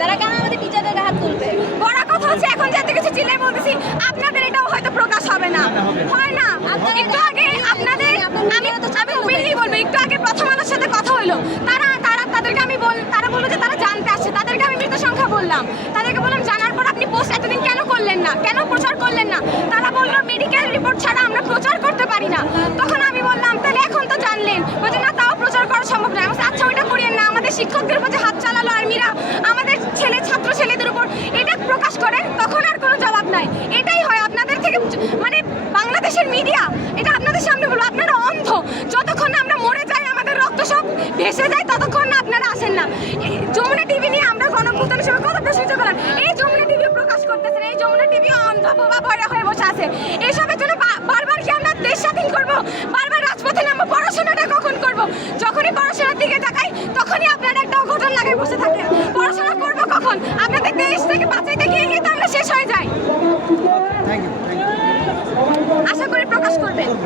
তারা কেন আমাদের টিচারদের হাত তুলবে? বড় কথা হচ্ছে এখন যে এত কিছু চিল্লাই বলতেছি, আপনাদের এটাও হয়তো প্রকাশ হবে না, হয় না। একটু আগে আপনাদের আমি ওপেনলি বলবো, একটু আগে প্রথম আলোর সাথে কথা হলো, তাদেরকে আমি তারা বললো যে তারা জানতে আসছে, তাদেরকে আমি মৃত সংখ্যা বললাম, তাদেরকে বললাম জানার পর আপনি পোস্ট এতদিন কেন করলেন না, কেন প্রচার করলেন না? তারা বললো মেডিকেল রিপোর্ট ছাড়া আমরা প্রচার করতে পারি না। তখন আমি বললাম তাহলে এখন তো জানলেন, বলছে না তাও প্রচার করা সম্ভব নয়। আমি আচ্ছা ওইটা করিয়েন না, আমাদের শিক্ষকদের উপর যে হাত চালালো আর্মিরা, আমাদের ছাত্র ছেলেদের উপর, এটা প্রকাশ করেন, তখন আর কোনো জবাব নাই। এটাই হয় আপনাদের থেকে, মানে বাংলাদেশের মিডিয়া এটা আপনাদের সামনে বলবো, আপনারা অন্ধ। যতক্ষণ না আমরা মরে যাই, আমাদের রক্ত সব ভেসে যায়, ততক্ষণ না আপনারা আসেন না। যমুনা টিভি নিয়ে আমরা গণপ্রধানের সঙ্গে কত প্রশ্ন করেন, এই যমুনা টিভি প্রকাশ করতেছেন, এই যমুনা টিভি অন্ধ বোবা ভরা হয়ে বসে আছে। এইসবের জন্য বারবার কি আমরা দেশ স্বাধীন করবো, বারবার রাজপথে নামবো? পড়াশোনাটা কখন করবো? যখনই পড়াশোনার দিকে তাকাই তখনই আপনারা একটা অঘটন লাগায় বসে থাকেন। পড়াশোনা করবো কখন? আপনাদের দেশ থেকে বাঁচাইতে গিয়ে তো আমরা শেষ হয়ে যাই। আশা করি প্রকাশ করবেন।